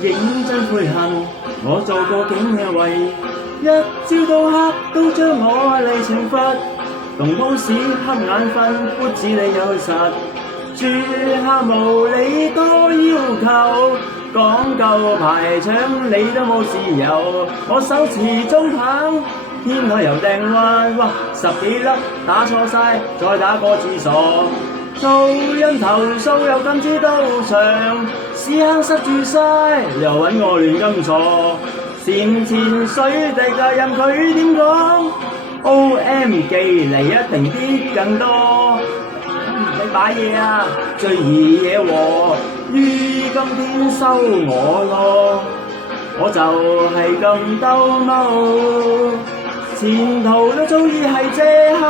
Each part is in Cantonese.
認真悔恨，我做過警嘅為，一朝到黑都將我嚟懲罰。同鋪屎瞌眼瞓，不止你有實，住客無理多要求，講究排場你都冇自由。我手持中棒，天台又掟彎，哇十幾粒打錯晒，再打個字傻。噪音投訴又禁止到場，屎坑塞住晒，又搵我亂咁坐。前水滴就任佢點講，OM 寄嚟一定啲更多。你擺嘢啊，最易惹禍，於今天收我咯。我就係咁兜踎，前途都早已係藉口，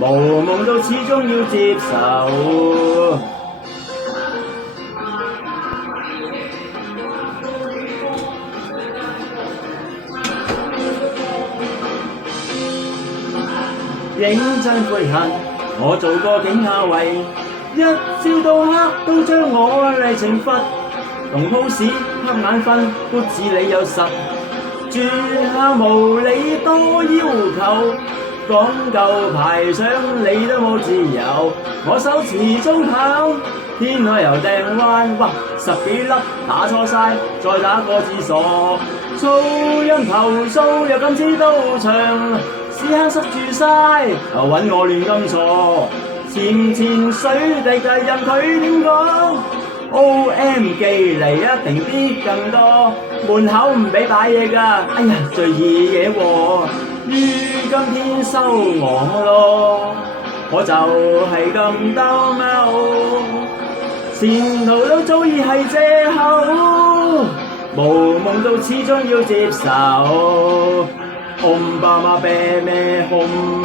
無夢到始終要接受。認真悔恨，我做過警下為，一朝到黑都將我嚟懲罰。同鋪屎瞌眼瞓，不止你有實，住客無理多要求，講究排場你都冇自由。我手持中棒，天台又掟彎，哇十幾粒打錯晒，再打個字傻。噪音投訴又禁止到場，屎坑塞住晒，又搵我亂咁坐。前水滴就任佢點講，OM 寄嚟一定啲更多。門口唔俾擺嘢㗎，哎呀最易惹禍，於今天收我咯。我就係咁兜踎，前途都早已係藉口，無夢到始終要接受。Om Bama Beme Hum